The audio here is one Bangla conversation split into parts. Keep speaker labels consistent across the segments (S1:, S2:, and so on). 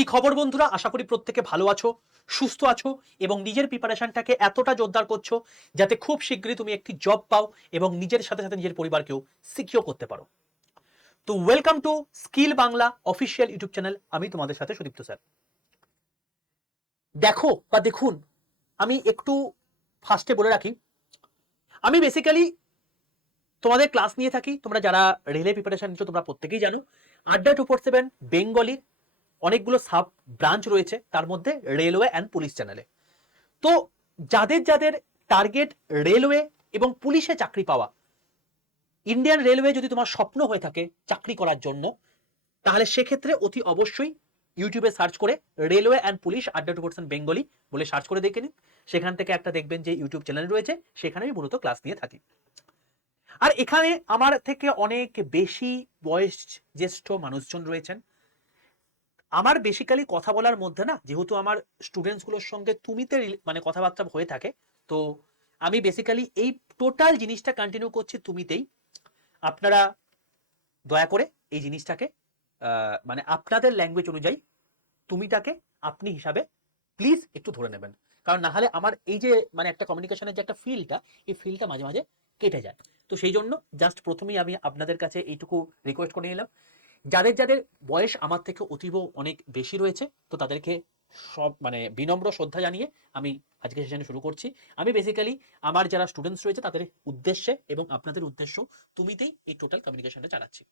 S1: কি খবর বন্ধুরা? আশা করি প্রত্যেকে ভালো আছো, সুস্থ আছো এবং নিজের প্রিপারেশনটাকে এতটা জোরদার করছ যাতে খুব শীঘ্রই তুমি একটি জব পাও এবং নিজের সাথে সাথে নিজের পরিবারকেও সিকিও করতে পারো। তো welcome to skill Bangla official YouTube channel আমি তোমাদের সাথে সুদীপ্ত স্যার দেখো বা দেখুন, আমি একটু ফার্স্টে বলে রাখি, আমি বেসিক্যালি তোমাদের ক্লাস নিয়ে থাকি। তোমরা যারা রেলে প্রিপারেশন নিচ্ছ, তোমরা প্রত্যেকেই জানো। আড্ডা টু ফোর সেভেন বেঙ্গলির অনেকগুলো সাব ব্রাঞ্চ রয়েছে, তার মধ্যে রেলওয়ে অ্যান্ড পুলিশ চ্যানেলে তো যাদের যাদের টার্গেট রেলওয়ে এবং পুলিশে চাকরি পাওয়া ইন্ডিয়ান রেলওয়ে যদি তোমার স্বপ্ন হয়ে থাকে চাকরি করার জন্য, তাহলে সেক্ষেত্রে অতি অবশ্যই ইউটিউবে সার্চ করে railway and police Adda two percent Bengali বলে সার্চ করে দেখে নিন। সেখান থেকে একটা দেখবেন যে ইউটিউব চ্যানেল রয়েছে সেখানে আমি মূলত ক্লাস নিয়ে থাকি। আর এখানে আমার থেকে অনেক বেশি বয়স জ্যেষ্ঠ মানুষজন রয়েছেন। আমার বেসিক্যালি কথা বলার মধ্যে না, যেহেতু আমার স্টুডেন্টসগুলোর সঙ্গে তুমিতে মানে কথাবার্তা হয়ে থাকে, তো আমি বেসিক্যালি এই টোটাল জিনিসটা কন্টিনিউ করছি তুমিতেই। আপনারা দয়া করে এই জিনিসটাকে মানে আপনাদের ল্যাঙ্গুয়েজ অনুযায়ী তুমিটাকে আপনি হিসাবে প্লিজ একটু ধরে নেবেন। কারণ না হলে আমার এই যে মানে একটা কমিউনিকেশনের যে একটা ফিলটা এই ফিলটা মাঝে মাঝে কেটে যায়। তো সেই জন্য জাস্ট প্রথমেই আমি আপনাদের কাছে এইটুকু রিকোয়েস্ট করে নিলাম। যাদের যাদের বয়স আমার থেকে অতীব অনেক বেশি রয়েছে, তো তাদেরকে সব মানে বিনম্র শ্রদ্ধা জানিয়ে আমি আজকে সেশন শুরু করছি। আমি বেসিক্যালি আমার যারা স্টুডেন্টস রয়েছে, তাদের উদ্দেশ্যে এবং আপনাদের উদ্দেশ্য তুমিতেই এই টোটাল কমিউনিকেশনটা চালাচ্ছি।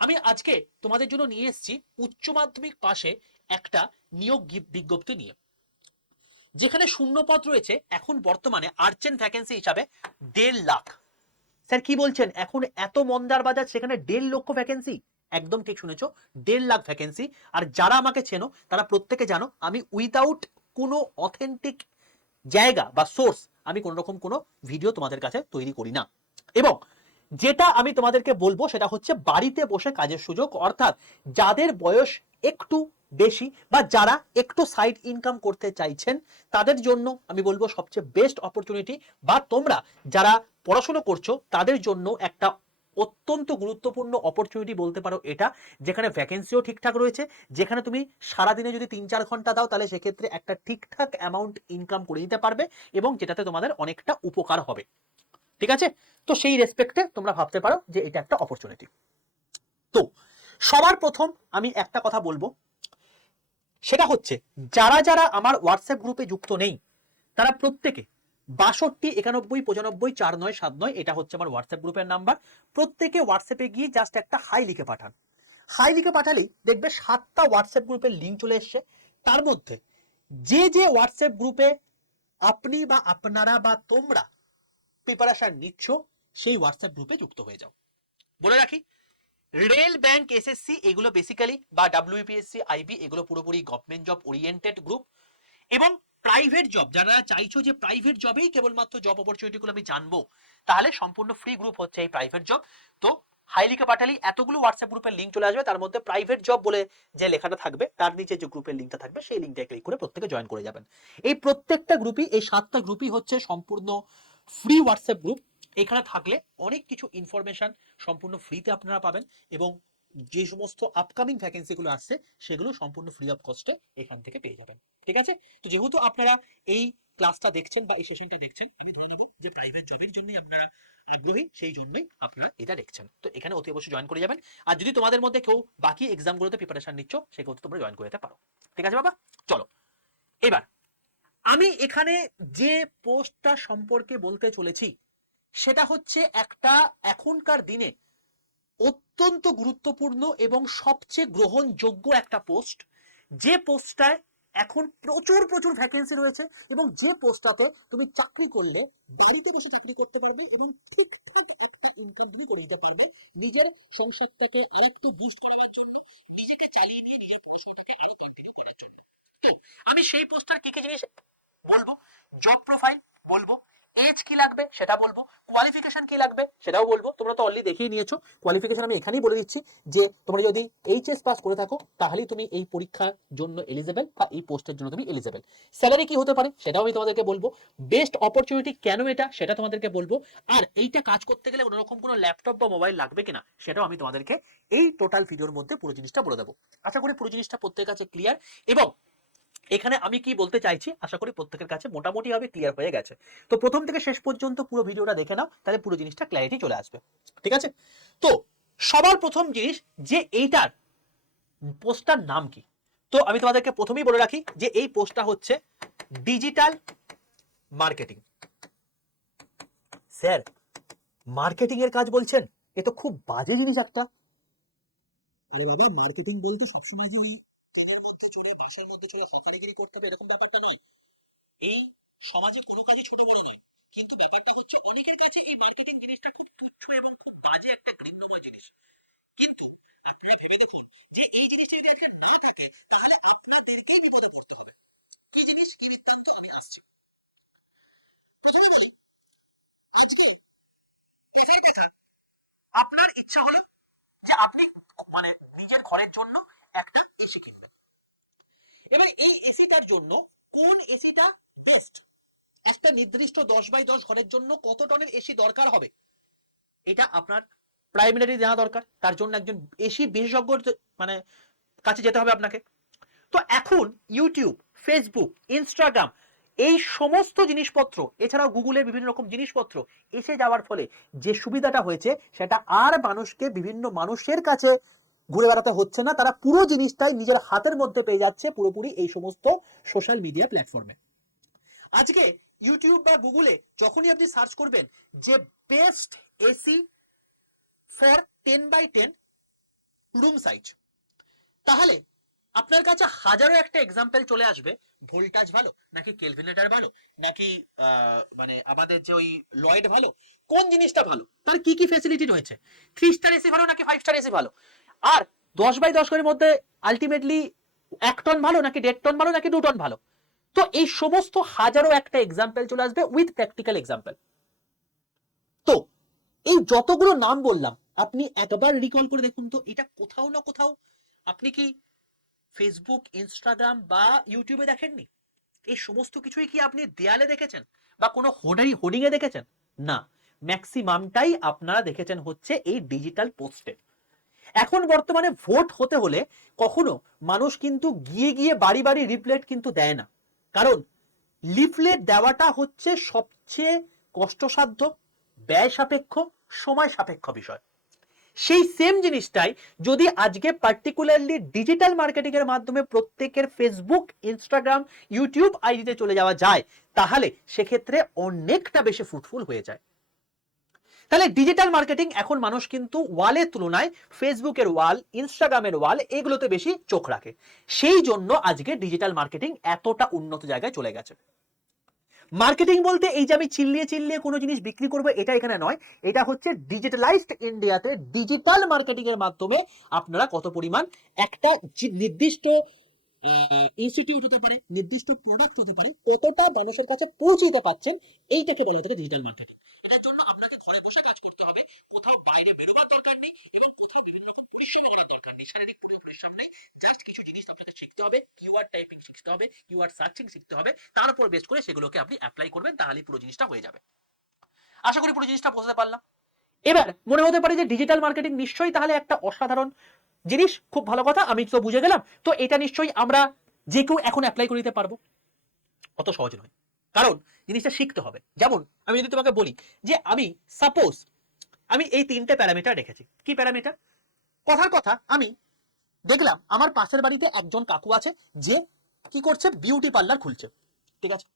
S1: আমি আজকে তোমাদের জন্য নিয়ে এসেছি উচ্চ মাধ্যমিক পাশে একটা নিয়োগ বিজ্ঞপ্তি নিয়ে। যেখানে শূন্যপদ রয়েছে, এখন বর্তমানে আর্চেন ভ্যাকেন্সি হিসাবে দেড় লাখ। স্যার, কি বলছেন? এখন এত মন্দার বাজার সেখানে দেড় লক্ষ ভ্যাকেন্সি একদম ঠিক শুনেছো, দেড় লাখ ভ্যাকেন্সি আর যারা আমাকে চেনো, তারা প্রত্যেকে জানো, আমি উইদাউট কোনো অথেন্টিক জায়গা বা সোর্স আমি কোনো রকম কোনো ভিডিও তোমাদের কাছে তৈরি করি না। এবং যেটা আমি তোমাদেরকে বলব, সেটা হচ্ছে বাড়িতে বসে কাজের সুযোগ, অর্থাৎ যাদের বয়স একটু বেশি বা যারা একটু সাইড ইনকাম করতে চাইছেন, তাদের জন্য আমি বলব সবচেয়ে বেস্ট অপরচুনিটি বা তোমরা যারা পড়াশোনা করছ, তাদের জন্য একটা অত্যন্ত গুরুত্বপূর্ণ অপরচুনিটি বলতে পারো এটা, যেখানে ভ্যাকেন্সিও ঠিকঠাক রয়েছে, যেখানে তুমি সারাদিনে যদি তিন চার ঘণ্টা দাও, তাহলে সেক্ষেত্রে একটা ঠিকঠাক অ্যামাউন্ট ইনকাম করে নিতে পারবে এবং যেটাতে তোমাদের অনেকটা উপকার হবে। ঠিক আছে? তো সেই রেসপেক্টে তোমরা ভাবতে পারো যে এটা একটা অপরচুনিটি তো সবার প্রথম আমি একটা কথা বলব। সেটা হচ্ছে, যারা যারা আমার হোয়াটসঅ্যাপ গ্রুপে যুক্ত নেই, তারা প্রত্যেকে বাষট্টি, একানব্বই, পঁচানব্বই, চার নয়, সাত নয়, এটা হচ্ছে আমার হোয়াটসঅ্যাপ গ্রুপের নাম্বার প্রত্যেকে হোয়াটসঅ্যাপে গিয়ে জাস্ট একটা হাই লিখে পাঠান। হাই লিখে পাঠালেই দেখবে সাতটা হোয়াটসঅ্যাপ গ্রুপের লিঙ্ক চলে এসছে। তার মধ্যে যে যে হোয়াটসঅ্যাপ গ্রুপে আপনি বা আপনারা বা তোমরা প্রিপারেশন নিচ্ছ, সেই হোয়াটসঅ্যাপ গ্রুপে যুক্ত হয়ে যাও। বলে রাখি, রেল ব্যাংক এসএসসি এগুলো বেসিক্যালি বা ডাব্লিউপিএসসি আইবি এগুলো পুরোপুরি গভর্নমেন্ট জব ওরিয়েন্টেড গ্রুপ এবং প্রাইভেট জব যারা চাইছো যে প্রাইভেট জবেই কেবলমাত্র জব অপরচুনিটিগুলো আমি জানব, তাহলে সম্পূর্ণ ফ্রি গ্রুপ হচ্ছে এই প্রাইভেট জব তো হাইলিকে পাঠালি এতগুলো হোয়াটসঅ্যাপ গ্রুপের লিঙ্ক চলে আসবে, তার মধ্যে প্রাইভেট জব বলে যে লেখাটা থাকবে, তার নিচে যে গ্রুপের লিঙ্কটা থাকবে, সেই লিঙ্কটা ক্লিক করে প্রত্যেকে জয়েন করে যাবেন। এই প্রত্যেকটা গ্রুপই এই সাতটা গ্রুপই হচ্ছে সম্পূর্ণ ফ্রি হোয়াটসঅ্যাপ গ্রুপ এখানে থাকলে অনেক কিছু ইনফরমেশন সম্পূর্ণ ফ্রিতে আপনারা পাবেন এবং যে সমস্ত আপকামিং ভ্যাকেন্সিগুলো আসছে, সেগুলো সম্পূর্ণ ফ্রি অফ কস্টে এখান থেকে পেয়ে যাবেন। ঠিক আছে? তো যেহেতু আপনারা এই ক্লাসটা দেখছেন বা এই সেশনটা দেখছেন, আমি ধরে নেব যে প্রাইভেট জবের জন্যই আপনারা আগ্রহী, সেই জন্যই আপনারা এটা দেখছেন। তো এখানে অতি অবশ্যই জয়েন করে যাবেন। আর যদি তোমাদের মধ্যে কেউ বাকি এক্সামগুলোতে প্রিপারেশন নিচ্ছ, সেক্ষেত্রে তোমরা জয়েন করে যেতে পারো। ঠিক আছে বাবা? চলো। এবার, আমি এখানে যে পোস্টটা সম্পর্কে বলতে চলেছি, সেটা হচ্ছে একটা এখনকার দিনে অত্যন্ত গুরুত্বপূর্ণ এবং সবচেয়ে গ্রহণযোগ্য একটা পোস্ট। যে পোস্টটায় এখন প্রচুর প্রচুর ভ্যাকেন্সি রয়েছে এবং যে পোস্টটাতে তুমি চাকরি করলে, বাড়িতে বসে চাকরি করতে পারবে এবং ঠিকঠাক একটা ইনকাম তুমি করে দিতে পারবে। নিজের সংসারটাকে আরেকটু বুস্ট করার জন্য, নিজেকে চালিয়ে নিয়ে নিজের পড়াশোনাটাকে আরও কন্টিনিউ করার জন্য। তো, আমি সেই পোস্টার কি কি জিনিস বলব? জব প্রোফাইল বলব। এজ কি লাগবে সেটা বলব কোয়ালিফিকেশন কি লাগবে সেটাও বলব। তোমরা তো অলরেডি দেখিয়ে নিয়েছো। কোয়ালিফিকেশন আমি এখানেই বলে দিচ্ছি যে, তোমরা যদি এইচএস পাস করে থাকো, তাহলেই তুমি এই পরীক্ষার জন্য এলিজেবল বা এই পোস্টের জন্য তুমি এলিজেবল স্যালারি কি হতে পারে সেটাও আমি তোমাদেরকে বলব। বেস্ট অপরচুনিটি কেন এটা সেটা তোমাদেরকে বলব। আর এইটা কাজ করতে গেলে কোনোরকম কোনো ল্যাপটপ বা মোবাইল লাগবে কিনা সেটাও আমি তোমাদেরকে এই টোটাল ভিডিওর মধ্যে পুরো জিনিসটা বলে দেবো। আশা করি পুরো জিনিসটা প্রত্যেকের কাছে ক্লিয়ার এবং এখানে আমি কি বলতে চাইছি? আশা করি প্রত্যেকের কাছে মোটামুটি ভাবে ক্লিয়ার হয়ে গেছে। তো প্রথম থেকে শেষ পর্যন্ত পুরো ভিডিওটা দেখে নাও, তাহলে পুরো জিনিসটা ক্ল্যারিটি চলে আসবে। ঠিক আছে? তো সবার প্রথম জিনিস যে এইটার পোস্টটার নাম কি? তো আমি তোমাদেরকে প্রথমেই বলে রাখি যে এই পোস্টটা হচ্ছে ডিজিটাল মার্কেটিং স্যার মার্কেটিং এর কাজ বলছেন? এ তো খুব বাজে জিনিস একটা। আরে বাবা মার্কেটিং বলতে সবসময় কি ওই কাজের মধ্যে চলে, বাসার মধ্যে চলে হকারিগিরি করতে হবে, এরকম ব্যাপারটা নয়। এই সমাজে কোনো কাজই ছোট বড় নয়। কিন্তু ব্যাপারটা হচ্ছে অনেকের কাছে এই মার্কেটিং জিনিসটা খুব তুচ্ছ এবং খুব বাজে একটা ঘৃণ্যময় জিনিস। কিন্তু আপনারা ভেবে দেখুন যে এই জিনিসটা যদি আজকে না থাকে, তাহলে আপনাদেরকেই বিপদে পড়তে হবে। কি জিনিস? কি বৃত্তান্ত? আমি আসছি প্রথমে বলি, আজকে এসআই দেখা আপনার ইচ্ছা হলো যে আপনি মানে নিজের ঘরের জন্য একটা এসি কিনবেন। এবার এই এসিটার জন্য কোন এসিটা বেস্ট একটা নির্দিষ্ট দশ বাই দশ ঘরের জন্য কত টনের এসি দরকার হবে? এটা আপনার প্রাইমারি জানা দরকার। তার জন্য একজন এসি বিশেষজ্ঞ মানে কাছে যেতে হবে আপনাকে। তো এখন ইউটিউব ফেসবুক ইনস্টাগ্রাম এই সমস্ত জিনিসপত্র, এছাড়াও গুগলের বিভিন্ন রকম জিনিসপত্র এসে যাওয়ার ফলে যে সুবিধাটা হয়েছে, সেটা আর মানুষকে, বিভিন্ন মানুষের কাছে ঘুরে বেড়াতে হচ্ছে না, তারা পুরো জিনিসটাই নিজের হাতের মধ্যে পেয়ে যাচ্ছে পুরোপুরি এই সমস্ত সোশ্যাল মিডিয়া প্ল্যাটফর্মে আজকে ইউটিউব বা গুগলে যখনই আপনি সার্চ করবেন যে best AC for ten by ten room size তাহলে আপনার কাছে হাজারো একটা এক্সাম্পল চলে আসবে ভোল্টাজ ভালো, নাকি কেলভিনেটার ভালো, নাকি মানে আমাদের যে ওই লয়েড ভালো, কোন জিনিসটা ভালো, তার কি কি ফেসিলিটি রয়েছে? থ্রি স্টার এসি ভালো, নাকি ফাইভ স্টার এসি ভালো? আর দশ বাই দশ ঘরের মধ্যে আলটিমেটলি এক টন ভালো নাকি দেড় টন ভালো নাকি দু টন ভালো? তো এই সমস্ত হাজারো একটা এক্সাম্পল চলে আসবে উইথ প্র্যাকটিক্যাল এক্সাম্পল তো এই যতগুলো নাম বললাম, আপনি একবার রিকল করে দেখুন তো, এটা কোথাও না কোথাও আপনি কি ফেসবুক ইনস্টাগ্রাম বা ইউটিউবে দেখেননি? এই সমস্ত কিছুই কি আপনি দেয়ালে দেখেছেন? বা কোনো হোর্ডিং এ দেখেছেন? না ম্যাক্সিমামটাই আপনারা দেখেছেন হচ্ছে এই ডিজিটাল পোস্টে এখন বর্তমানে ভোট হতে হলে কখনো মানুষ কিন্তু গিয়ে গিয়ে বাড়ি বাড়ি রিপ্লেট কিন্তু দেয় না। কারণ লিফলেট দেওয়াটা হচ্ছে সবচেয়ে কষ্টসাধ্য, ব্যয় সাপেক্ষ, সময় সাপেক্ষ বিষয়। সেই সেম জিনিসটাই যদি আজকে পার্টিকুলারলি ডিজিটাল মার্কেটিং এর মাধ্যমে প্রত্যেকের ফেসবুক ইনস্টাগ্রাম ইউটিউব আইডিতে চলে যাওয়া যায়, তাহলে সেক্ষেত্রে অনেকটা বেশি ফ্রুটফুল হয়ে যায়। তাহলে ডিজিটাল মার্কেটিং এখন মানুষ কিন্তু ওয়ালের তুলনায় ফেসবুকের ওয়াল ইনস্টাগ্রামের ওয়াল এগুলোতে বেশি চোখ রাখে। সেই জন্য আজকে ডিজিটাল মার্কেটিং এতটা উন্নত জায়গায় চলে গেছে। মার্কেটিং বলতে এই যে আমি চিল্লিয়ে চিল্লিয়ে কোনো জিনিস বিক্রি করব, এটা এখানে নয়। এটা হচ্ছে ডিজিটালাইজড ইন্ডিয়াতে ডিজিটাল মার্কেটিং এর মাধ্যমে আপনারা কত পরিমাণ একটা নির্দিষ্ট ইনস্টিটিউট হতে পারে, নির্দিষ্ট প্রোডাক্ট হতে পারে, কতটা মানুষের কাছে পৌঁছে দিতে পাচ্ছেন এইটাকে বলা হতে ডিজিটাল মার্কেটিং এটার জন্য ঘরে বসে কাজ করতে হবে। কোথাও বাইরে বেরোবার দরকার নেই এবং কোথাও বিভিন্ন রকম পরিশ্রম করার দরকার নেই। শারীরিক পরিশ্রম নেই। জাস্ট কিছু জিনিস আপনাকে শিখতে হবে। কিওয়ার্ড টাইপিং শিখতে হবে। কিওয়ার্ড সার্চিং শিখতে হবে। তার উপর বেস করে সেগুলোকে আপনি অ্যাপ্লাই করবেন, তাহলেই পুরো জিনিসটা হয়ে যাবে। আশা করি পুরো জিনিসটা বুঝতে পারলাম। এবার মনে হতে পারে যে ডিজিটাল মার্কেটিং নিশ্চয়ই তাহলে একটা অসাধারণ জিনিস। খুব ভালো কথা, আমি তো বুঝে গেলাম। তো এটা নিশ্চয়ই আমরা যে কেউ এখন অ্যাপ্লাই করে দিতে পারব। অত সহজ নয়। কারণ জিনিসটা শিখতে হবে। যেমন আমি যদি তোমাকে বলি যে আমি সাপোজ আমি এই তিনটে প্যারামিটার রেখেছি। কি প্যারামিটার? কথার কথা, আমি দেখলাম আমার পাশের বাড়িতে একজন কাকু আছে যে কি করছে? বিউটি পার্লার খুলছে। ঠিক আছে?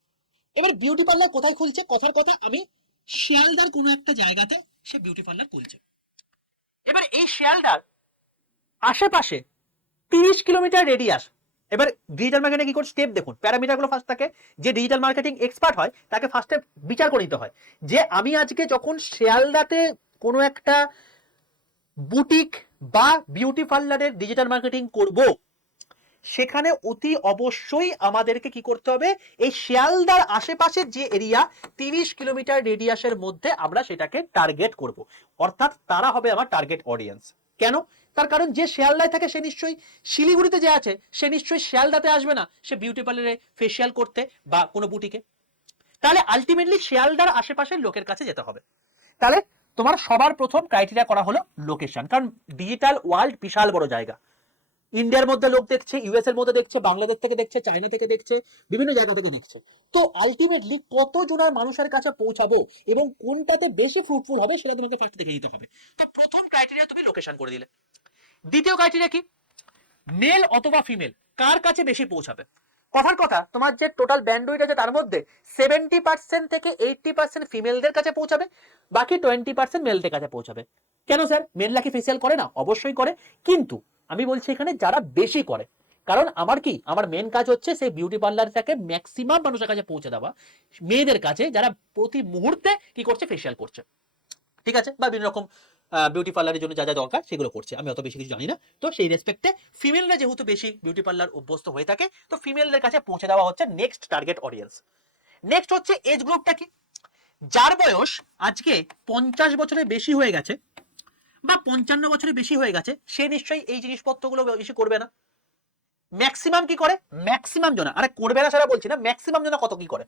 S1: এবার বিউটি পার্লার কোথায় খুলছে? কথার কথা, আমি শিয়ালদার কোনো একটা জায়গাতে সে বিউটি পার্লার খুলছে। এবার এই শিয়ালদার আশেপাশে তিরিশ কিলোমিটার রেডিয়াস এবার ডিজিটাল মার্কেটিং কি করে স্টেপ দেখুন প্যারামিটারগুলো ফার্স্ট থাকে, যে ডিজিটাল মার্কেটিং এক্সপার্ট হয়, তাকে ফার্স্টে বিচার করে নিতে হয়। যে আমি আজকে যখন শিয়ালদাতে কোনো একটা বুটিক বা বিউটি পার্লারের ডিজিটাল মার্কেটিং করব, সেখানে অতি অবশ্যই আমাদেরকে কি করতে হবে? এই শিয়ালদার আশেপাশের যে এরিয়া তিরিশ কিলোমিটার রেডিয়াসের মধ্যে আমরা সেটাকে টার্গেট করব। অর্থাৎ তারা হবে আমার টার্গেট অডিয়েন্স কেন? তার কারণ যে শিয়ালদায় থাকে সে নিশ্চয়ই শিলিগুড়িতে যে আছে, সে নিশ্চয়ই শিয়ালদাতে আসবে না সে বিউটি পার্লারে ফেসিয়াল করতে বা কোনো বুটিকে তাহলে আলটিমেটলি শিয়ালদার আশেপাশের লোকের কাছে যেতে হবে। তাহলে তোমার সবার প্রথম ক্রাইটেরিয়া করা হলো লোকেশন কারণ ডিজিটাল ওয়ার্ল্ড বিশাল বড় জায়গা। ইন্ডিয়ার মধ্যে লোক দেখছে ইউএস এর মধ্যে দেখছে, বাংলাদেশ থেকে দেখছে, চায়না থেকে দেখছে, বিভিন্ন জায়গা থেকে দেখছে। তো আলটিমেটলি কত জনের মানুষের কাছে পৌঁছাবো এবং কোনটাতে বেশি ফ্রুটফুল হবে সেটা তোমাকে ফার্স্ট দেখে দিতে হবে। তো প্রথম ক্রাইটেরিয়া তুমি লোকেশন করে দিলে। দ্বিতীয় ক্রাইটেরিয়া কি? মেল অথবা ফিমেল কার কাছে বেশি পৌঁছাবে? কথার কথা তোমার যে টোটাল ব্যান্ডউইড আছে তার মধ্যে সেভেন্টি পার্সেন্ট থেকে এইটটি পার্সেন্ট ফিমেলদের কাছে পৌঁছাবে বাকি টোয়েন্টি পার্সেন্ট মেলদের কাছে পৌঁছাবে। কেন স্যার মেলরা কি ফেসিয়াল করে না? অবশ্যই করে। কিন্তু আমি বলছি এখানে যারা বেশি করে কারণ আমার কি? আমার মেন কাজ হচ্ছে সেই বিউটি পার্লারটাকে ম্যাক্সিমাম মানুষের কাছে পৌঁছে দেওয়া মেয়েদের কাছে যারা প্রতি মুহূর্তে কি করছে? ফেসিয়াল করছে। ঠিক আছে? বা বিভিন্ন রকম বিউটি পার্লারের জন্য যা যা দরকার সেগুলো করছে। আমি অত বেশি কিছু জানি না। তো সেই রেসপেক্টে ফিমেলরা যেহেতু বেশি বিউটি পার্লার অভ্যস্ত হয়ে থাকে, তো ফিমেলদের কাছে পৌঁছে দেওয়া হচ্ছে নেক্সট টার্গেট অডিয়েন্স নেক্সট হচ্ছে এজ গ্রুপটা কি? যার বয়স আজকে পঞ্চাশ বছরের বেশি হয়ে গেছে বা পঞ্চান্ন বছরের বেশি হয়ে গেছে, সে নিশ্চয়ই এই জিনিসপত্রগুলো বেশি করবে না। ম্যাক্সিমাম কি করে? ম্যাক্সিমাম জনা। আরে করবে না সেটা বলছি না। ম্যাক্সিমাম জনা কত কি করে?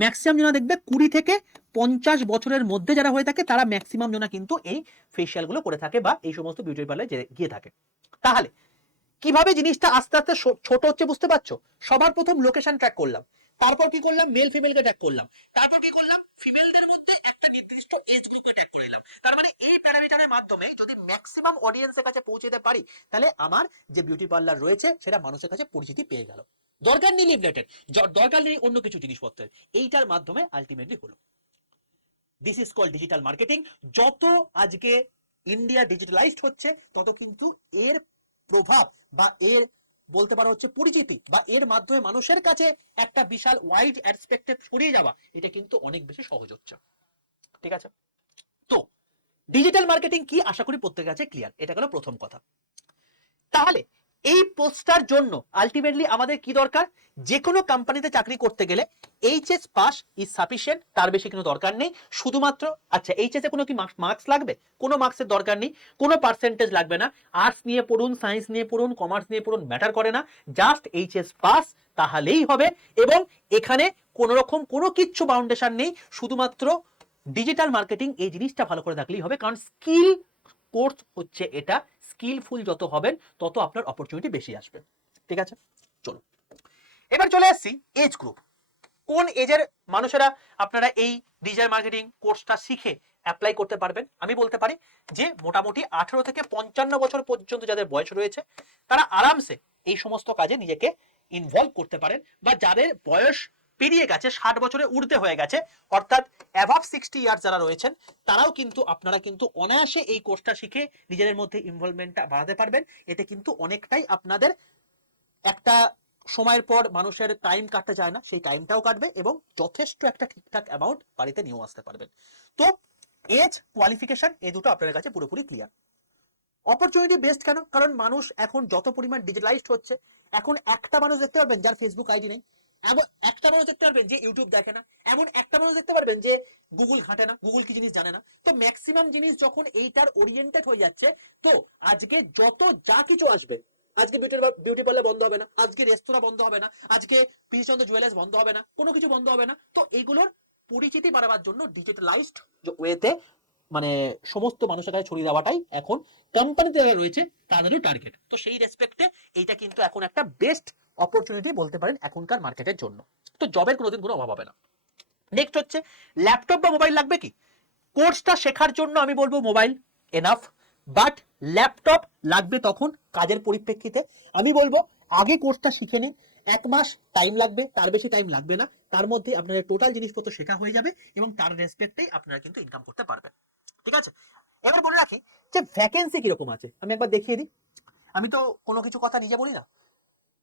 S1: ম্যাক্সিমাম জনা দেখবে কুড়ি থেকে পঞ্চাশ বছরের মধ্যে যারা হয়ে থাকে, তারা ম্যাক্সিমাম জনা কিন্তু এই ফেসিয়ালগুলো করে থাকে বা এই সমস্ত বিউটি পার্লারে গিয়ে থাকে। তাহলে, কীভাবে জিনিসটা আস্তে আস্তে ছোট হচ্ছে বুঝতে পারছ? সবার প্রথম লোকেশন ট্র্যাক করলাম। তারপর কি করলাম? মেল ফিমেলকে ট্র্যাক করলাম। তারপর কি করলাম? ফিমেলদের মধ্যে একটা নির্দিষ্ট এজ গ্রুপে ট্র্যাক করে নিলাম। তার মানে এই প্যারামিটারের মাধ্যমে যদি ম্যাক্সিমাম অডিয়েন্সের কাছে পৌঁছে দিতে পারি, তাহলে আমার যে বিউটি পার্লার রয়েছে, সেটা মানুষের কাছে পরিচিতি পেয়ে গেল। দরকার নেই লিভলেটের দরকার নেই অন্য কিছু জিনিসপত্রের এইটার মাধ্যমে আলটিমেটলি হলো। This is call digital marketing যত আজকে ইন্ডিয়া ডিজিটালাইজড হচ্ছে, তত কিন্তু এর প্রভাব বা এর বলতে পারো হচ্ছে পরিচিতি বা এর মাধ্যমে মানুষের কাছে একটা বিশাল ওয়াইড অ্যাসপেক্টে ছড়িয়ে যাওয়া, এটা কিন্তু অনেক বেশি সহজ হচ্ছে। ঠিক আছে? তো ডিজিটাল মার্কেটিং কি? আশা করি প্রত্যেকের কাছে ক্লিয়ার এটা গেল প্রথম কথা। তাহলে এই পোস্টটার জন্য আলটিমেটলি আমাদের কি দরকার? যে কোনো কোম্পানিতে চাকরি করতে গেলে এইচএস পাস ইজ সাফিসিয়েন্ট তার বেশি কোনো দরকার নেই। শুধুমাত্র আচ্ছা এইচএস এ কোনো কি মার্কস লাগবে? কোনো মার্কসের দরকার নেই। কোনো পার্সেন্টেজ লাগবে না। আর্টস নিয়ে পড়ুন সায়েন্স নিয়ে পড়ুন কমার্স নিয়ে পড়ুন ম্যাটার করে না। জাস্ট এইচএস পাস তাহলেই হবে। এবং এখানে কোনো রকম কোনো কিচ্ছু বাউন্ডেশন নেই। শুধুমাত্র ডিজিটাল মার্কেটিং এই জিনিসটা ভালো করে থাকলেই হবে। কারণ স্কিল কোর্স হচ্ছে এটা, স্কিলফুল যত হবেন, তত আপনার অপরচুনিটি বেশি আসবে। ঠিক আছে? চলো এবার চলে আসছি এজ গ্রুপ কোন এজের মানুষেরা আপনারা এই ডিজিটাল মার্কেটিং কোর্সটা শিখে অ্যাপ্লাই করতে পারবেন? আমি বলতে পারি যে মোটামুটি আঠারো থেকে পঞ্চান্ন বছর পর্যন্ত যাদের বয়স রয়েছে, তারা আরামসে এই সমস্ত কাজে নিজেকে ইনভলভ করতে পারেন বা যাদের বয়স পেরিয়ে গেছে, ষাট বছরে উর্ধে হয়ে গেছে। অর্থাৎ অ্যাভাব সিক্সটি ইয়ার্স যারা রয়েছেন, তারাও কিন্তু, আপনারা কিন্তু অনায়াসে এই কোর্সটা শিখে নিজেদের মধ্যে ইনভলভমেন্টটা বাড়াতে পারবেন। এতে কিন্তু অনেকটাই আপনাদের একটা সময়ের পর মানুষের টাইম কাটতে যায় না, সেই টাইমটাও কাটবে এবং যথেষ্ট একটা ঠিকঠাক অ্যামাউন্ট বাড়িতে নিয়েও আসতে পারবেন। তো এজ কোয়ালিফিকেশন এই দুটো আপনাদের কাছে পুরোপুরি ক্লিয়ার অপরচুনিটি বেস্ট কেন? কারণ মানুষ এখন যত পরিমাণ ডিজিটালাইজড হচ্ছে, এখন একটা মানুষ দেখতে পারবেন যার ফেসবুক আইডি নেই। এমন একটা মানুষ দেখতে পারবেন যে ইউটিউব দেখে না, এমন একটা মানুষ দেখতে পারবেন যে গুগল ঘাটে না, গুগল কি জিনিস জানে না। তো ম্যাক্সিমাম জিনিস যখন এইটার ওরিয়েন্টেড হয়ে যাচ্ছে, তো আজকে যত যা কিছু আসবে, আজকে বিউটি বিউটি পার্লার বন্ধ হবে না, আজকে রেস্তোরাঁ বন্ধ হবে না, আজকে পিসচন্দ্র জুয়েলার্স বন্ধ হবে না, কোনো কিছু বন্ধ হবে না, তো এইগুলোর পরিচিতি বাড়াবার জন্য ডিজিটালাইজড ওয়েতে মানে সমস্ত মানুষের কাছে ছড়িয়ে দেওয়াটাই এখন কোম্পানিতে যারা রয়েছে, তাদেরও টার্গেট তো সেই রেসপেক্টে এইটা কিন্তু এখন একটা বেস্ট অপরচুনিটি বলতে পারেন এখনকার মার্কেটের জন্য। তো জবের কোনোদিন কোনো অভাব হবে না। নেক্সট হচ্ছে ল্যাপটপ বা মোবাইল লাগবে কি? কোর্সটা শেখার জন্য আমি বলব মোবাইল এনাফ বাট ল্যাপটপ লাগবে তখন কাজের পরিপ্রেক্ষিতে। আমি বলব, আগে কোর্সটা শিখে নিন। এক মাস টাইম লাগবে, তার বেশি টাইম লাগবে না। তার মধ্যে আপনাদের টোটাল জিনিসপত্র শেখা হয়ে যাবে এবং তার রেসপেক্টেই আপনারা কিন্তু ইনকাম করতে পারবেন। ঠিক আছে? এবার বলে রাখি যে ভ্যাকেন্সি কীরকম আছে? আমি একবার দেখিয়ে দিই। আমি তো কোনো কিছু কথা নিজে বলি না।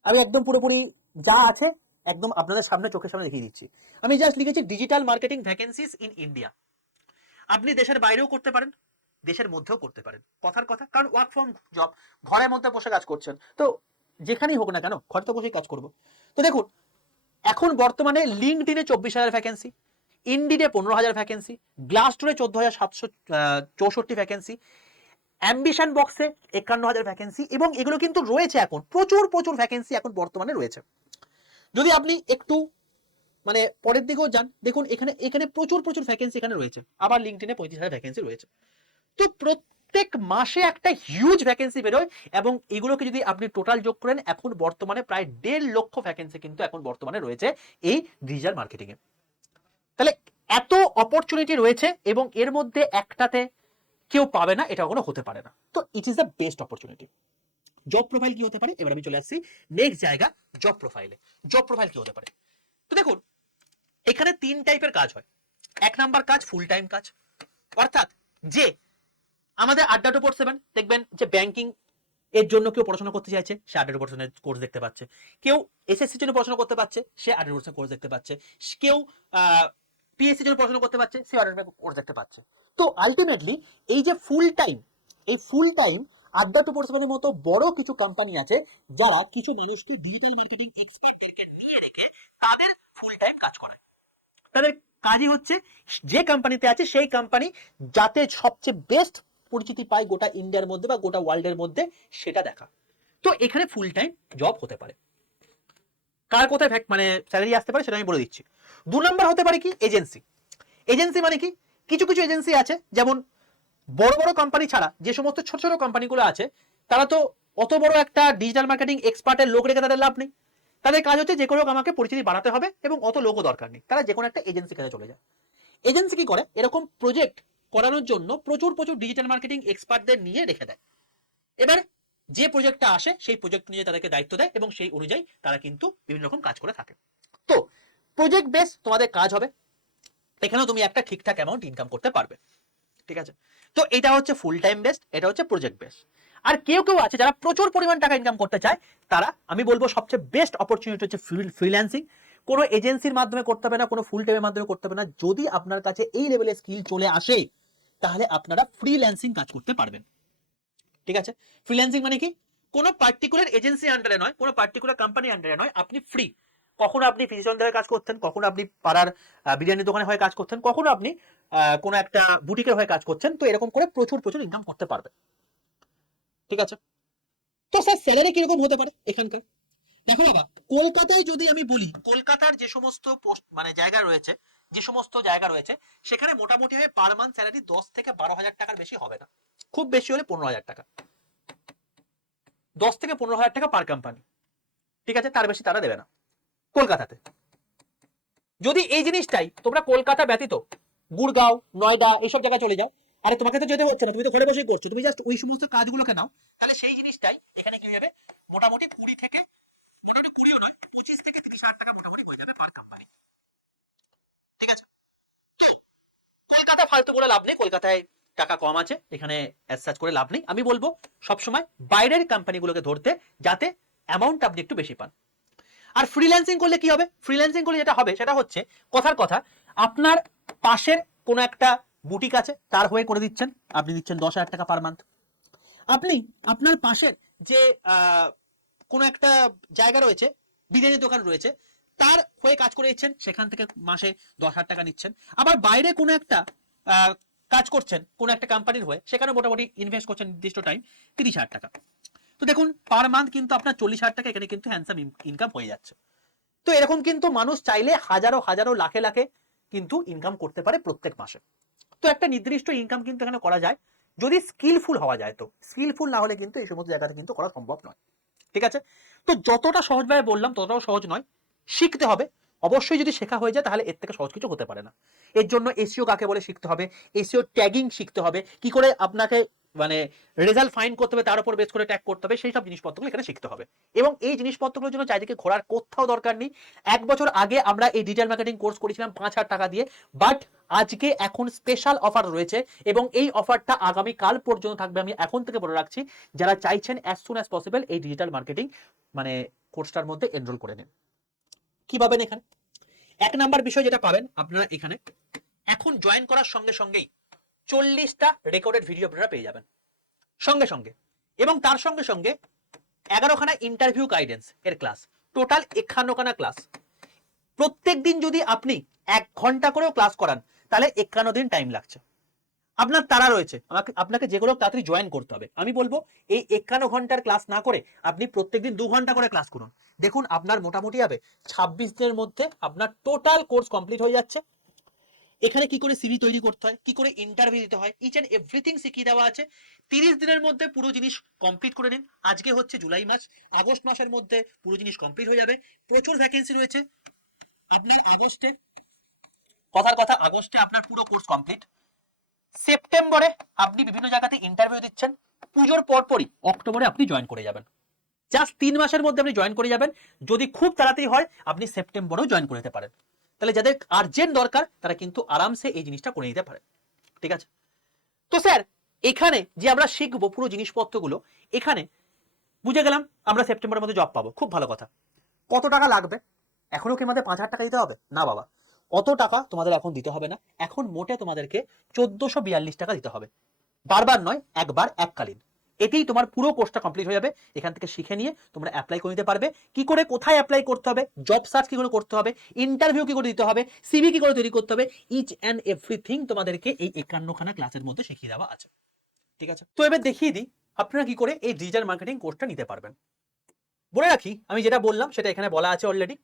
S1: আমি একদম পুরোপুরি যা আছে একদম আপনাদের সামনে, চোখের সামনে দেখিয়ে দিচ্ছি। আমি জাস্ট লিখেছি digital marketing vacancies in India আপনি দেশের বাইরেও করতে পারেন, দেশের মধ্যেও করতে পারেন। কথার কথা, কারণ ওয়ার্ক ফ্রম জব ঘরের মধ্যে বসে কাজ করছেন। তো যেখানেই হোক না কেন, ঘরে তো বসেই কাজ করব। তো দেখুন, এখন বর্তমানে লিঙ্কডিনে চব্বিশ হাজার ভ্যাকেন্সি ইন্ডিডে পনেরো হাজার ভ্যাকেন্সি গ্লাসডোরে চোদ্দ হাজার সাতশো চৌষট্টি ভ্যাকেন্সি অ্যাম্বিশন বক্সে একান্ন হাজার ভ্যাকেন্সি এবং এগুলো কিন্তু রয়েছে এখন, প্রচুর প্রচুর ভ্যাকেন্সি এখন বর্তমানে রয়েছে। যদি আপনি একটু মানে পরের দিকেও যান, দেখুন এখানে এখানে প্রচুর প্রচুর ভ্যাকেন্সি এখানে রয়েছে, আবার লিঙ্কডিনে পঁয়ত্রিশ হাজার ভ্যাকেন্সি রয়েছে। তো প্রত্যেক মাসে একটা হিউজ ভ্যাকেন্সি বেরোয় এবং এগুলোকে যদি আপনি টোটাল যোগ করেন, এখন বর্তমানে প্রায় দেড় লক্ষ ভ্যাকেন্সি কিন্তু এখন বর্তমানে রয়েছে এই ডিজিটাল মার্কেটিং এ। তাহলে এত অপরচুনিটি রয়েছে এবং এর মধ্যে একটাতে কেউ পাবে না, এটা কোনো হতে পারে না। তো it is the best opportunity job profile কি হতে পারে? এবার আমি চলে আসছি নেক্সট জায়গা জব প্রোফাইলে জব প্রোফাইল কি হতে পারে? তো দেখুন, এখানে তিন টাইপের কাজ হয়। এক নাম্বার কাজ ফুল টাইম কাজ। অর্থাৎ যে আমাদের আড্ডা টু ফোর সেভেন, দেখবেন যে ব্যাংকিং এর জন্য কেউ পড়াশোনা করতে চাইছে, সে আড্ডা টু ফোর কোর্স দেখতে পাচ্ছে। কেউ এসএসসির জন্য পড়াশোনা করতে পারছে, সে আড্ডা টু কোর্স দেখতে পাচ্ছে। কেউ পিএসসির জন্য পড়াশোনা করতে পারছে সে আড্ডা কোর্স দেখতে পাচ্ছে। তো আলটিমেটলি এই যে ফুল টাইম এই ফুল টাইম আড্ডা টু সেভেনের মতো বড় কিছু কোম্পানি আছে, যারা কিছু মানুষকে ডিজিটাল মার্কেটিং এক্সপার্টদেরকে নিয়ে রেখে তাদের ফুল টাইম কাজ করায়। তাদের কাজই হচ্ছে, যে কোম্পানিতে আছে, সেই কোম্পানি যাতে সবচেয়ে বেস্ট পরিচিতি পায় গোটা ইন্ডিয়ার মধ্যে বা গোটা ওয়ার্ল্ডের মধ্যে, সেটা দেখা। তো এখানে ফুল টাইম জব হতে পারে। কার কোথায় ভ্যাক- মানে স্যালারি আসতে পারে সেটা আমি বলে দিচ্ছি। দু নম্বর হতে পারে কি? এজেন্সি এজেন্সি মানে কি? কিছু কিছু এজেন্সি আছে, যেমন বড় বড় কোম্পানি ছাড়া যে সমস্ত ছোট ছোট কোম্পানিগুলো আছে, তারা তো অত বড় একটা ডিজিটাল মার্কেটিং এক্সপার্টের লোক রেখে তাদের লাভ নেই। তাদের কাজ হচ্ছে যে কোনো আমাকে পরিচিতি বাড়াতে হবে এবং অত লোকও দরকার নেই। তারা যে কোনো একটা এজেন্সির কাছে চলে যায়। এজেন্সি কি করে? এরকম প্রজেক্ট করানোর জন্য প্রচুর প্রচুর ডিজিটাল মার্কেটিং এক্সপার্টদের নিয়ে রেখে দেয়। এবার যে প্রজেক্টটা আসে, সেই প্রজেক্ট অনুযায়ী তাদেরকে দায়িত্ব দেয় এবং সেই অনুযায়ী তারা কিন্তু বিভিন্ন রকম কাজ করে থাকে। তো প্রজেক্ট বেস তোমাদের কাজ হবে। এখানেও তুমি একটা ঠিকঠাক অ্যামাউন্ট ইনকাম করতে পারবে। ঠিক আছে? তো এটা হচ্ছে ফুল টাইম বেসড এটা হচ্ছে প্রজেক্ট বেস আর কেউ কেউ আছে যারা প্রচুর পরিমাণ টাকা ইনকাম করতে চায়, তারা, আমি বলব সবচেয়ে বেস্ট অপরচুনিটি হচ্ছে ফ্রিল্যান্সিং কোনো এজেন্সির মাধ্যমে করতে হবে না, কোনো ফুল টাইমের মাধ্যমে করতে হবে না। যদি আপনার কাছে এই লেভেলের স্কিল চলে আসে, তাহলে আপনারা ফ্রিল্যান্সিং কাজ করতে পারবেন। ঠিক আছে? ফ্রিল্যান্সিং মানে কি? কোনো পার্টিকুলার এজেন্সি আন্ডারে নয় কোনো পার্টিকুলার কোম্পানি আন্ডারে নয় আপনি ফ্রি কখনো আপনি ফিজিশিয়ান হয়ে কাজ করতেন কখনো আপনি পাড়ার আহ, বিরিয়ানি দোকানে হয়ে কাজ করতেন কখনো আপনি কোনো একটা বুটিকের হয়ে কাজ করছেন তো এরকম করে প্রচুর প্রচুর ইনকাম করতে পারবে ঠিক আছে? তো স্যার স্যালারি কীরকম হতে পারে এখানকার? দেখো বাবা কলকাতায় যদি আমি বলি কলকাতার যে সমস্ত পোস্ট মানে জায়গা রয়েছে যে সমস্ত জায়গা রয়েছে সেখানে মোটামুটি ভাবে পার মান্থ স্যালারি দশ থেকে বারো হাজার টাকার বেশি হবে না। খুব বেশি হলে পনেরো হাজার টাকা। দশ থেকে পনেরো হাজার টাকা পার কোম্পানি ঠিক আছে? তার বেশি তারা দেবে না। কলকাতাতে। যদি এই জিনিসটাই তোমরা কলকাতা ব্যতীত গুড়গাঁও নয়ডা এইসব জায়গায় চলে যাও, আরে তোমাকে তো যেতে হচ্ছে না, তুমি তো ঘরে বসেই করছ, তুমি জাস্ট ওই সমস্ত কাজগুলোকে নাও, তাহলে সেই জিনিসটাই এখানে কি যাবে মোটামুটি কুড়ি থেকে, মোটামুটি কুড়িও নয়, পঁচিশ থেকে তিরিশ হাজার টাকা মোটামুটি হয়ে যাবে পার কোম্পানি ঠিক আছে? তো কলকাতা ফালতু করে লাভ নেই, কলকাতায় টাকা কম আছে, এখানে সার্চ করে লাভ নেই। আমি বলব, সবসময় বাইরের কোম্পানিগুলোকে ধরতে, যাতে অ্যামাউন্ট আপনি একটু বেশি পান। আর ফ্রিল্যান্সিং করলে কি হবে? ফ্রিল্যান্সিং করলে যেটা হবে, সেটা হচ্ছে, কথার কথা, আপনার পাশের কোনো একটা বুটিক আছে, তার হয়ে করে দিচ্ছেন। আপনি দিচ্ছেন দশ হাজার টাকা পার মান্থ আপনি আপনার পাশের যে কোনো একটা জায়গা রয়েছে, বিরিয়ানির দোকান রয়েছে, তার হয়ে কাজ করে দিচ্ছেন, সেখান থেকে মাসে দশ হাজার টাকা নিচ্ছেন। আবার বাইরে কোনো একটা কাজ করছেন কোনো একটা কোম্পানির হয়ে সেখানে মোটামুটি ইনভেস্ট করছেন নির্দিষ্ট টাইম তিরিশ হাজার টাকা। তো দেখুন পার মান্থ কিন্তু আপনার চল্লিশ হাজার টাকা, এখানে কিন্তু হ্যান্ডসাম ইনকাম হয়ে যাচ্ছে। তো এরকম কিন্তু মানুষ চাইলে হাজারো হাজারো, লাখে লাখে কিন্তু ইনকাম করতে পারে প্রত্যেক মাসে। তো একটা নির্দিষ্ট ইনকাম কিন্তু এখানে করা যায়, যদি স্কিলফুল হওয়া যায় তো। স্কিলফুল না হলে কিন্তু এই সমস্ত জায়গাতে কিন্তু করা সম্ভব নয়। ঠিক আছে? তো যতটা সহজভাবে বললাম, ততটাও সহজ নয়। শিখতে হবে। অবশ্যই যদি শেখা হয়ে যায়, তাহলে এর থেকে সহজ কিছু হতে পারে না। এর জন্য এসিও কাকে বলে শিখতে হবে? এসিও ট্যাগিং শিখতে হবে। কি করে আপনাকে মানে রেজাল্ট ফাইন করতে হবে, তার উপর বেস করে ট্যাগ করতে হবে, সেই সব জিনিসপত্রগুলো এখানে শিখতে হবে। এবং এই জিনিসপত্রগুলোর জন্য চারিদিকে ঘোরার কোথাও দরকার নেই। এক বছর আগে আমরা এই ডিজিটাল মার্কেটিং কোর্স করেছিলাম পাঁচ হাজার টাকা দিয়ে বাট আজকে এখন স্পেশাল অফার রয়েছে এবং এই অফারটা আগামী কাল পর্যন্ত থাকবে। আমি এখন থেকে বলে রাখছি, যারা চাইছেন অ্যাজ সুন অ্যাজ পসিবল এই ডিজিটাল মার্কেটিং মানে কোর্সটার মধ্যে এনরোল করে নিন। কি পাবেন এখানে? এক নাম্বার বিষয় যেটা পাবেন আপনারা এখানে, এখন জয়েন করার সঙ্গে সঙ্গেই চল্লিশটা রেকর্ডেড ভিডিও আপনারা পেয়ে যাবেন। সঙ্গে সঙ্গে। এবং তার সঙ্গে সঙ্গে এগারোখানা ইন্টারভিউ গাইডেন্স এর ক্লাস টোটাল একান্নখানা ক্লাস প্রত্যেক দিন যদি আপনি এক ঘণ্টা করেও ক্লাস করান, তাহলে একান্ন দিন টাইম লাগছে। আপনার তারা রয়েছে। আমাকে, আপনাকে যেগুলো তাড়াতাড়ি জয়েন করতে হবে। আমি বলব, এই একান্ন ঘণ্টার ক্লাস না করে আপনি প্রত্যেকদিন দু ঘণ্টা করে ক্লাস করুন। দেখুন, আপনার মোটামুটি হবে ছাব্বিশ দিনের মধ্যে আপনার টোটাল কোর্স কমপ্লিট হয়ে যাচ্ছে। এখানে কি করে সিভি তৈরি করতে হয়? কি করে ইন্টারভিউ দিতে হয়? ইচ এন্ড এভরিথিং শিখিয়ে দেওয়া আছে। তিরিশ দিনের মধ্যে পুরো জিনিস কমপ্লিট করে নিন। আজকে হচ্ছে জুলাই মাস। আগস্ট মাসের মধ্যে পুরো জিনিস কমপ্লিট হয়ে যাবে। প্রচুর ভ্যাকেন্সি রয়েছে। আপনার আগস্টে, কথার কথা, আগস্টে আপনার পুরো কোর্স কমপ্লিট সেপ্টেম্বরে আপনি বিভিন্ন জায়গাতে ইন্টারভিউ দিচ্ছেন, পুজোর পরপরই অক্টোবরে আপনি জয়েন করে যাবেন। জাস্ট তিন মাসের মধ্যে আপনি জয়েন করে যাবেন, যদি খুব তাড়াতাড়ি হয়, আপনি সেপ্টেম্বরেও জয়েন করে নিতে পারেন। তাহলে যাদের আর্জেন্ট দরকার, তারা কিন্তু আরামসে এই জিনিসটা করে নিতে পারে। ঠিক আছে? তো স্যার, এখানে যে আমরা শিখব পুরো জিনিসপত্রগুলো, এখানে বুঝে গেলাম, আমরা সেপ্টেম্বরের মধ্যে জব পাবো। খুব ভালো কথা। কত টাকা লাগবে? এখনও কি আমাদের পাঁচ হাজার টাকা দিতে হবে? না বাবা। অত টাকা তোমাদের এখন দিতে হবে না? এখন মোটে তোমাদেরকে চোদ্দশো বিয়াল্লিশ টাকা দিতে হবে। বারবার নয়, একবার এককালীন। এতেই তোমার পুরো কোর্সটা কমপ্লিট হয়ে যাবে। এখান থেকে শিখে নিয়ে তোমরা অ্যাপ্লাই করে নিতে পারবে। কি করে, কোথায় অ্যাপ্লাই করতে হবে? জব সার্চ কি করে করতে হবে? ইন্টারভিউ কি করে দিতে হবে? সিভি কি করে তৈরি করতে হবে? ইচ অ্যান্ড এভরিথিং তোমাদেরকে এই একান্নখানা ক্লাসের মধ্যে শিখিয়ে দেওয়া আছে। ঠিক আছে? তো এবার দেখিয়ে দিই, আপনারা কি করে এই ডিজিটাল মার্কেটিং কোর্সটা নিতে পারবেন। বলে রাখি, আমি যেটা বললাম, সেটা এখানে বলা আছে অলরেডি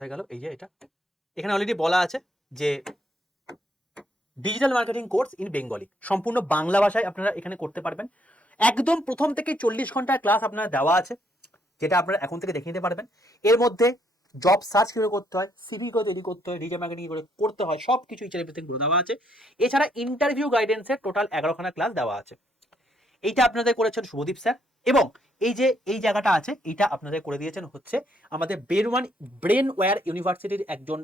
S1: হয়ে গেল? এই যে এটা। এখানে অলরেডি বলা আছে যে digital marketing course in Bengali সম্পূর্ণ বাংলা ভাষায় আপনারা এখানে করতে পারবেন। একদম প্রথম থেকে চল্লিশ ঘণ্টার ক্লাস আপনারা দেওয়া আছে, যেটা আপনারা এখন থেকে দেখে নিতে পারবেন। এর মধ্যে জব সার্চ কীভাবে করতে হয় সিভি করে তৈরি করতে হয় ডিজিটাল মার্কেটিং করে করতে হয় সব কিছু ইচার এভরিথিং করে দেওয়া আছে। এছাড়া ইন্টারভিউ গাইডেন্সের টোটাল এগারোখানা ক্লাস দেওয়া আছে। এইটা আপনাদের করেছেন শুভদীপ স্যার এবং এই যে, এই জায়গাটা আছে এইটা আপনাদের করে দিয়েছেন হচ্ছে আমাদের বেরওয়ান ব্রেন ওয়্যার ইউনিভার্সিটির একজন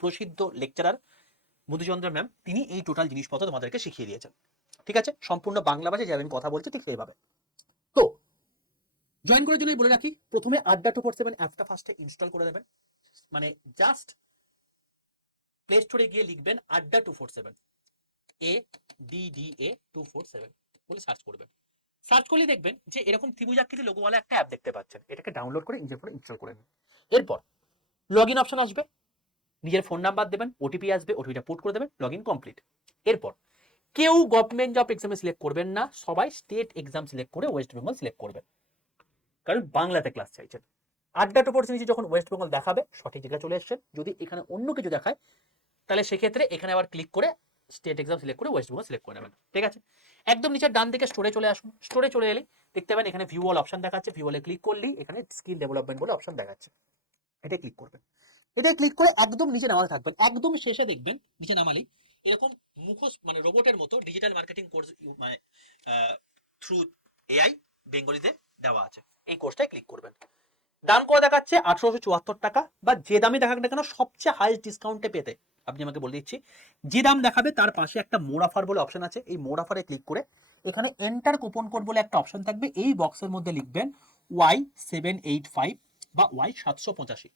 S1: প্রসিদ্ধ লেকচারার, মধুচন্দ্র ম্যাম, তিনি এই টোটাল জিনিসপত্র তোমাদেরকে শিখিয়ে দিয়েছেন। ঠিক আছে? সম্পূর্ণ বাংলা ভাষায় যাবেন কথা বলছি ঠিক সেইভাবে। তো জয়েন করার জন্য বলে রাখি, প্রথমে আড্ডা টু ফোর সেভেন অ্যাপটা ফার্স্টে ইনস্টল করে দেবেন মানে জাস্ট প্লে স্টোরে গিয়ে লিখবেন Adda two four seven. A D D A two four seven বলে সার্চ করবেন। সার্চ করলে দেখবেন যে এরকম ত্রিভুজাকৃতি লোগোওয়ালা একটা অ্যাপ দেখতে পাচ্ছেন। এটাকে ডাউনলোড করে নিজের ফোনে ইনস্টল করে নিন। এরপর লগ ইন অপশন আসবে। নিজের ফোন নাম্বার দেবেন ওটিপি আসবে ওটিপিটা পুট করে দেবেন লগ ইন কমপ্লিট এরপর কেউ গভর্নমেন্ট জব এক্সামে সিলেক্ট করবেন না, সবাই স্টেট এক্সাম সিলেক্ট করে ওয়েস্ট বেঙ্গল সিলেক্ট করবেন। কারণ বাংলাতে ক্লাস চাইছেন। আড্ডা টু নিচে যখন ওয়েস্ট বেঙ্গল দেখাবে, সঠিক জায়গায় চলে এসছেন যদি এখানে অন্য কিছু দেখায়, তাহলে সেক্ষেত্রে এখানে আবার ক্লিক করে স্টেট এক্সাম সিলেক্ট করে ওয়েস্ট বেঙ্গল সিলেক্ট করে নেবেন, ঠিক আছে? একদম নিচের ডান দিকে স্টোরে চলে আসুন স্টোরে চলে এলেই দেখতে পাবেন এখানে ভিউ অল অপশন দেখাচ্ছে ভিউ অলে ক্লিক করলেই এখানে স্কিল ডেভেলপমেন্ট বলে অপশন দেখাচ্ছে, এটা ক্লিক করবেন। এটা ক্লিক করে একদম নিচে নামাতে থাকবেন, একদম শেষে দেখবেন, নিচে নামালি এরকম মুখোশ মানে রোবটের মতো ডিজিটাল মার্কেটিং কোর্স মানে থ্রু এআই বেঙ্গলিতে দেওয়া আছে, এই কোর্সটায় ক্লিক করবেন। দাম করে দেখাচ্ছে? আঠারোশো চুয়াত্তর টাকা, বা যে দামে দেখাক না কেন, সবচেয়ে হাইস্ট ডিসকাউন্টে পেতে আপনি আমাকে বলে দিচ্ছি। যে দাম দেখাবে তার পাশে একটা মোর অফার বলে অপশন আছে। এই মোর অফারে ক্লিক করে এখানে এন্টার কুপন কোড বলে একটা অপশন থাকবে। এই বক্সের মধ্যে লিখবেন ওয়াই সেভেন এইট ফাইভ বা ওয়াই সাতশো পঁচাশি।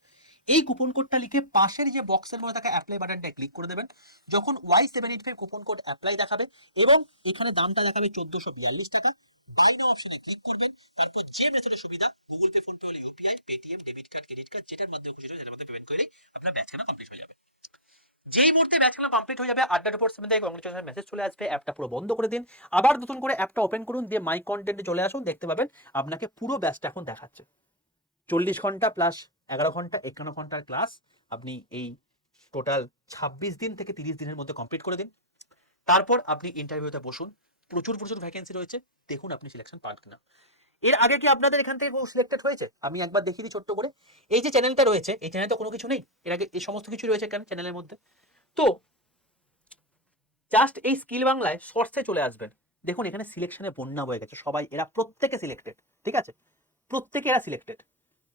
S1: এই কুপন কোডটা লিখে পাশের যে বক্সের মধ্যে থাকা অ্যাপ্লাই বাটনটা ক্লিক করে দেবেন। যখন Y seven eight five coupon code apply দেখাবে এবং এখানে দামটা দেখাবে চোদ্দশো বিয়াল্লিশ টাকা বাই নাও অপশনে ক্লিক করবেন। তারপর যে মেথডের সুবিধা গুগল পে ফোন পে হলে UPI Paytm debit card credit card যেটার মাধ্যমে খুশি সেটার মধ্যে পেমেন্ট করলেই আপনার ব্যাচখানা কমপ্লিট হয়ে যাবে। যেই মুহূর্তে ব্যাচখানা কমপ্লিট হয়ে যাবে আড্ডা টোপর সেভেন থেকে কংগ্রেচুলেশন মেসেজ চলে আসবে অ্যাপটা পুরো বন্ধ করে দিন। আবার নতুন করে অ্যাপটা ওপেন করুন, দিয়ে মাই কন্টেন্টে চলে আসুন, দেখতে পাবেন আপনাকে পুরো ব্যাচটা এখন দেখাচ্ছে। চল্লিশ ঘণ্টা প্লাস এগারো ঘণ্টা, একান্ন ঘণ্টার ক্লাস আপনি এই টোটাল ছাব্বিশ দিন থেকে তিরিশ দিনের মধ্যে কমপ্লিট করে দিন। তারপর আপনি ইন্টারভিউতে বসুন, প্রচুর প্রচুর ভ্যাকেন্সি রয়েছে, দেখুন আপনি সিলেকশন পান কিনা। এর আগে কি আপনাদের এখান থেকে কেউ সিলেক্টেড হয়েছে? আমি একবার দেখিয়ে দিই ছোট্ট করে। এই যে চ্যানেলটা রয়েছে, এই চ্যানেলে তো কোনো কিছু নেই? এর আগে এই সমস্ত কিছু রয়েছে কেন চ্যানেলের মধ্যে? তো জাস্ট এই স্কিল বাংলায় শর্টসে চলে আসবেন। দেখুন, এখানে সিলেকশনে বন্যা হয়ে গেছে। সবাই, এরা প্রত্যেকে সিলেক্টেড ঠিক আছে? প্রত্যেকে এরা সিলেক্টেড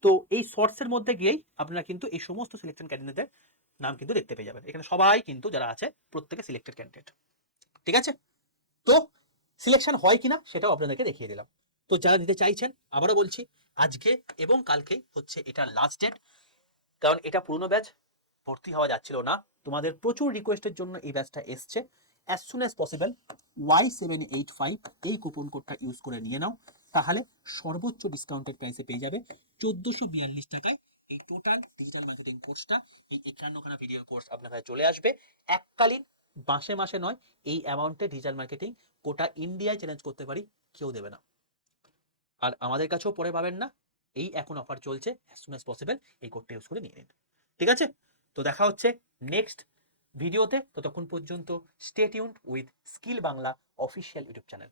S1: তো এই শর্টসের মধ্যে গিয়েই আপনারা কিন্তু এই সমস্ত সিলেকশন ক্যান্ডিডেটের নাম কিন্তু দেখতে পেয়ে যাবেন। এখানে সবাই কিন্তু যারা আছে, প্রত্যেকে সিলেক্টেড ক্যান্ডিডেট ঠিক আছে? তো সিলেকশন হয় কিনা সেটাও আপনাদেরকে দেখিয়ে দিলাম। তো যারা দিতে চাইছেন, আবারও বলছি, আজকে এবং কালকে হচ্ছে এটা লাস্ট ডেট কারণ এটা পুরনো ব্যাচ ভর্তি হওয়া যাচ্ছিল না। তোমাদের প্রচুর রিকোয়েস্টের জন্য এই ব্যাচটা এসছে। As soon as possible Y seven eight five এই কুপন কোডটা ইউজ করে নিয়ে নাও। তাহলে সর্বোচ্চ ডিসকাউন্টেড প্রাইসে পেয়ে যাবে চোদ্দোশো বিয়াল্লিশ টাকায় এই টোটাল ডিজিটাল মার্কেটিং কোর্সটা এই একান্নখানা ভিডিও কোর্স আপনার কাছে চলে আসবে। এককালীন, মাসে মাসে নয়, এই অ্যামাউন্টে ডিজিটাল মার্কেটিং গোটা ইন্ডিয়ায় চ্যালেঞ্জ করতে পারি, কেউ দেবে না। আর আমাদের কাছেও পরে পাবেন না। এই এখন অফার চলছে। অ্যাজ সুন অ্যাজ পসিবল এই কোডটা ইউজ করে নিয়ে নিন। ঠিক আছে? তো দেখা হচ্ছে নেক্সট ভিডিওতে ততক্ষণ পর্যন্ত stay Yoon with skill Bangla official YouTube channel